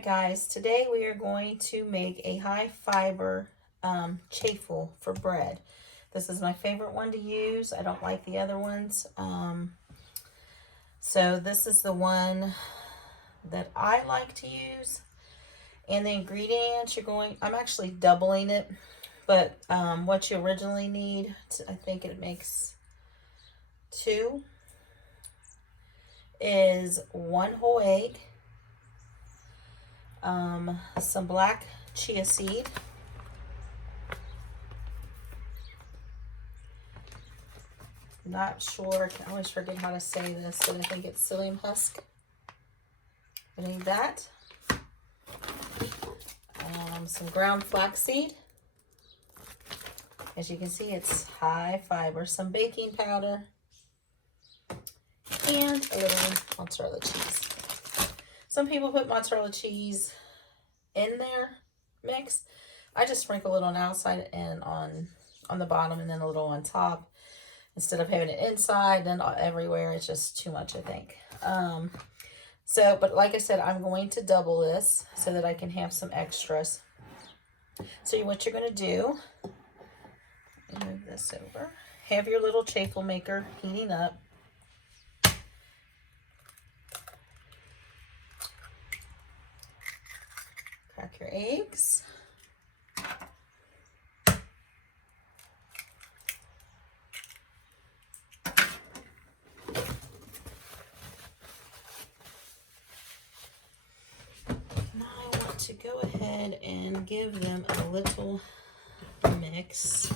Alright guys, today we are going to make a high fiber chaffle for bread. This is my favorite one to use. I don't like the other ones. So this is the one that I like to use. And the ingredients I'm actually doubling it. But what you originally need, I think it makes 2, is 1 whole egg. Some black chia seed, not sure, I always forget how to say this, but I think it's psyllium husk. I need that. Some ground flaxseed. As you can see, it's high fiber. Some baking powder and a little mozzarella cheese. Some people put mozzarella cheese in their mix. I just sprinkle it on the outside and on the bottom, and then a little on top. Instead of having it inside and everywhere, it's just too much, I think. But like I said, I'm going to double this so that I can have some extras. So what you're going to do, move this over. Have your little chaffle maker heating up. Crack your eggs. Now I want to go ahead and give them a little mix.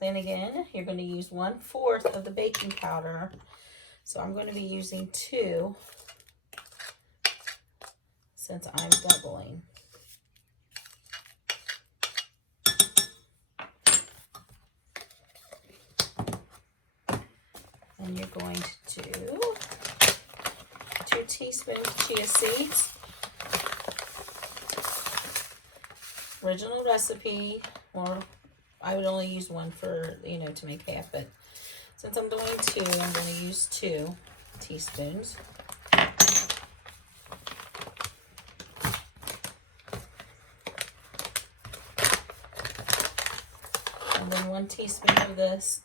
Then again, you're going to use 1/4 of the baking powder. So I'm going to be using 2 since I'm doubling. And you're going to do 2 teaspoons chia seeds. Original recipe, or I would only use 1 for, to make half, but since I'm doing 2, I'm going to use 2 teaspoons. And then 1 teaspoon of this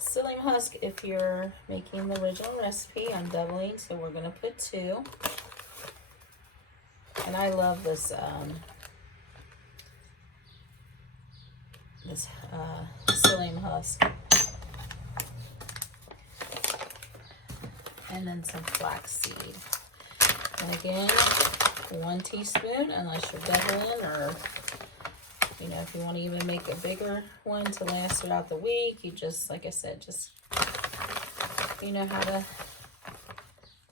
psyllium husk. If you're making the original recipe, I'm doubling, so we're going to put 2. And I love this psyllium husk. And then some flaxseed. And again, 1 teaspoon, unless you're doubling, or if you want to even make a bigger one to last throughout the week, you just, like I said, just you know how to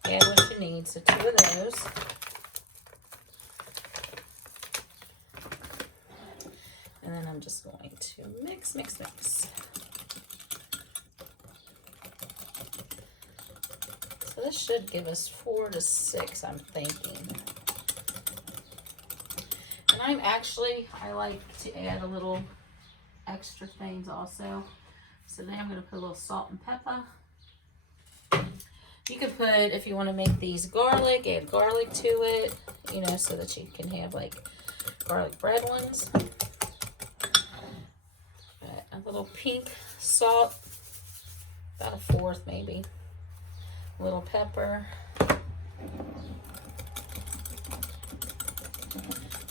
add what you need. So 2 of those. And then I'm just going to mix. So this should give us 4 to 6, I'm thinking. And I like to add a little extra things also. So then I'm going to put a little salt and pepper. You could put, if you want to make these garlic, add garlic to it, so that you can have like garlic bread ones. A little pink salt, about 1/4 maybe. A little pepper.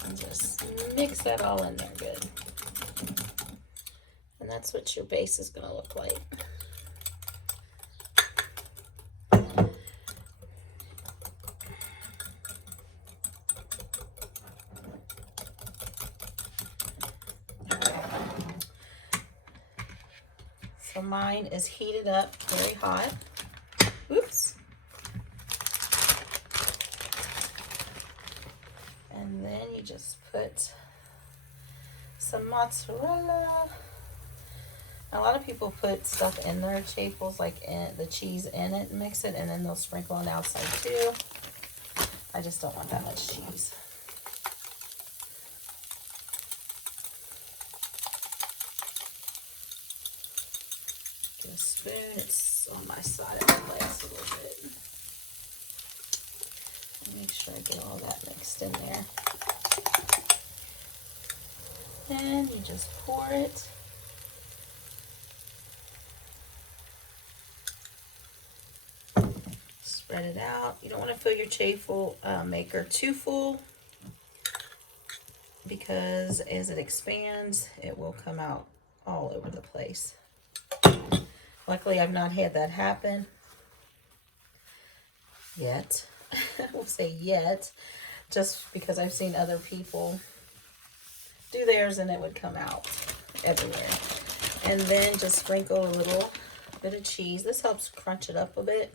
And just mix that all in there good. And that's what your base is going to look like. So mine is heated up very hot. Oops. And then you just put some mozzarella. A lot of people put stuff in their chaffles, like the cheese in it, and mix it, and then they'll sprinkle on the outside too. I just don't want that much cheese. Get a spoon. It's on my side of the glass a little bit. Make sure I get all that mixed in there. Then you just pour it. Spread it out. You don't want to fill your chaffle maker too full, because as it expands, it will come out all over the place. Luckily, I've not had that happen yet. We'll say yet, just because I've seen other people do theirs and it would come out everywhere. And then just sprinkle a little bit of cheese. This helps crunch it up a bit,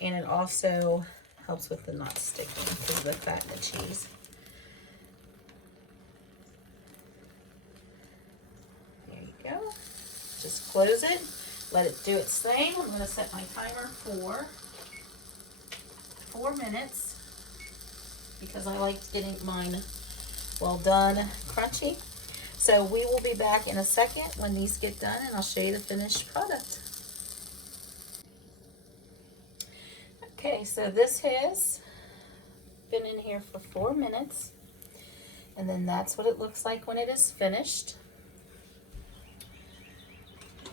and it also helps with the not sticking because of the fat in the cheese. There you go. Just close it, let it do its thing. I'm going to set my timer for 4 minutes because I like getting mine well done, crunchy. So we will be back in a second when these get done, and I'll show you the finished product. Okay, so this has been in here for 4 minutes, and then that's what it looks like when it is finished.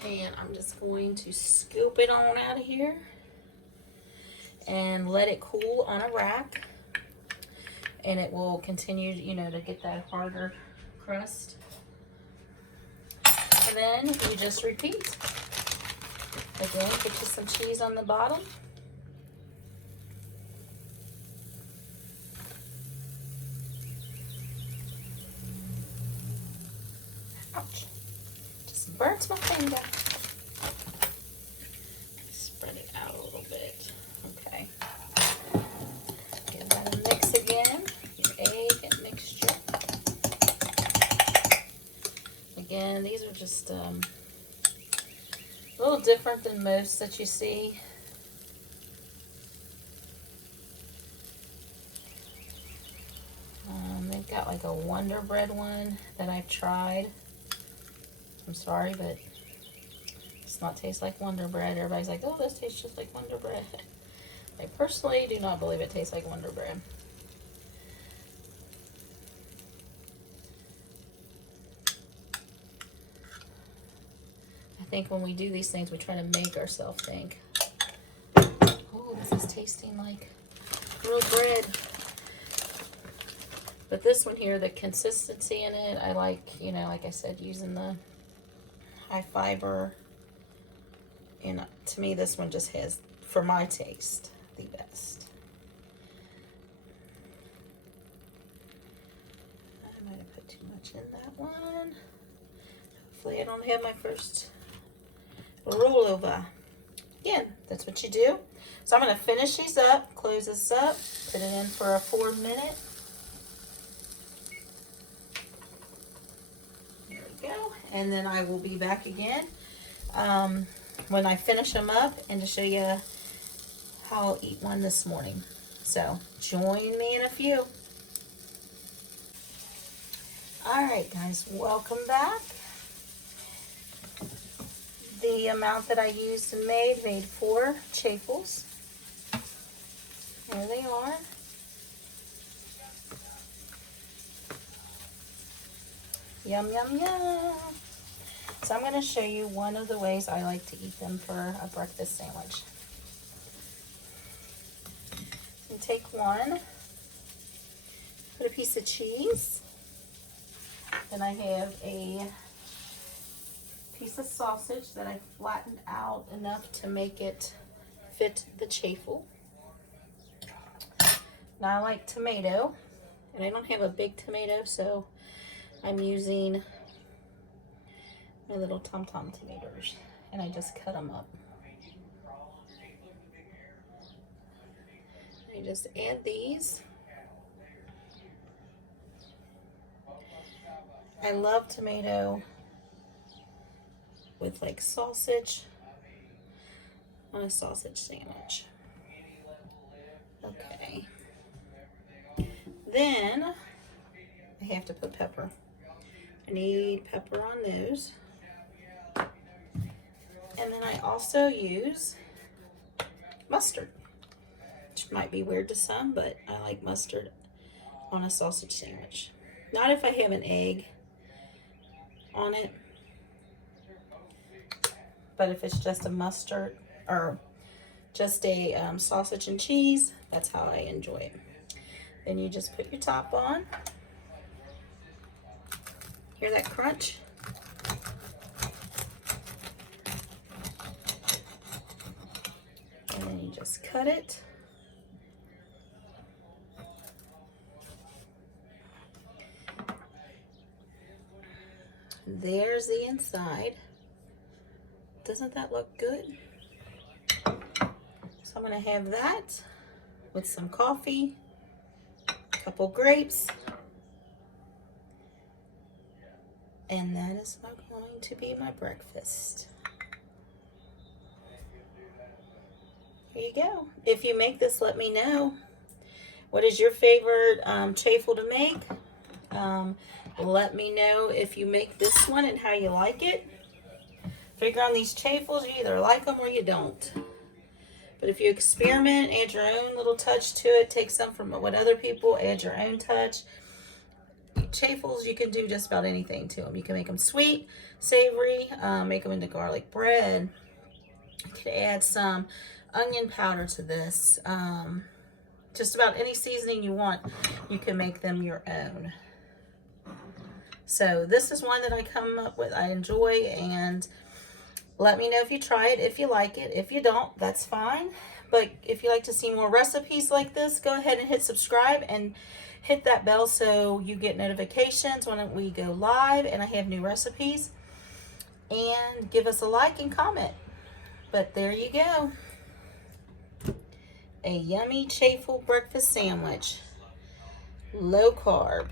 And I'm just going to scoop it on out of here and let it cool on a rack, and it will continue, you know, to get that harder crust. And then you just repeat. Again, get you some cheese on the bottom. Ouch. Just burnt my finger. Spread it out a little bit. Okay. Give that a mix again. Your egg mixture. Again, these are just a little different than most that you see. They've got like a Wonder Bread one that I've tried. I'm sorry, but it's not taste like Wonder Bread. Everybody's like, oh, this tastes just like Wonder Bread. I personally do not believe it tastes like Wonder Bread. I think when we do these things, we try to make ourselves think, oh, this is tasting like real bread. But this one here, the consistency in it, I like, you know, like I said, using the high fiber. And to me, this one just has, for my taste, the best. I might have put too much in that one. Hopefully I don't have my first rollover. Again, that's what you do. So I'm going to finish these up, close this up, put it in for a 4 minute. There we go. And then I will be back again when I finish them up, and to show you how I'll eat one this morning. So join me in a few. All right, guys, welcome back. The amount that I used and made 4 chaffles. There they are. Yum, yum, yum. So I'm going to show you one of the ways I like to eat them for a breakfast sandwich. So take one, put a piece of cheese. Then I have a piece of sausage that I flattened out enough to make it fit the chaffle. Now I like tomato, and I don't have a big tomato, so I'm using my little tom-tom tomatoes, and I just cut them up. I just add these. I love tomato with like sausage on a sausage sandwich. Okay. then I have to put pepper. I need pepper on those. And then I also use mustard, which might be weird to some, but I like mustard on a sausage sandwich. Not if I have an egg on it, but if it's just a mustard or just a sausage and cheese, that's how I enjoy it. Then you just put your top on. Hear that crunch? And then you just cut it. There's the inside. Doesn't that look good? So I'm gonna have that with some coffee, a couple grapes, and that is going to be my breakfast. Here you go. If you make this, let me know. What is your favorite chaffle to make? Let me know if you make this one and how you like it. Figure on these chaffles, you either like them or you don't. But if you experiment, add your own little touch to it, take some from what other people, add your own touch. Chaffles, you can do just about anything to them. You can make them sweet, savory, make them into garlic bread. You can add some onion powder to this. Just about any seasoning you want, you can make them your own. So this is one that I come up with, I enjoy, and let me know if you try it, if you like it. If you don't, that's fine. But if you like to see more recipes like this, go ahead and hit subscribe and hit that bell so you get notifications when we go live and I have new recipes. And give us a like and comment. But there you go. A yummy chaffle breakfast sandwich. Low carb.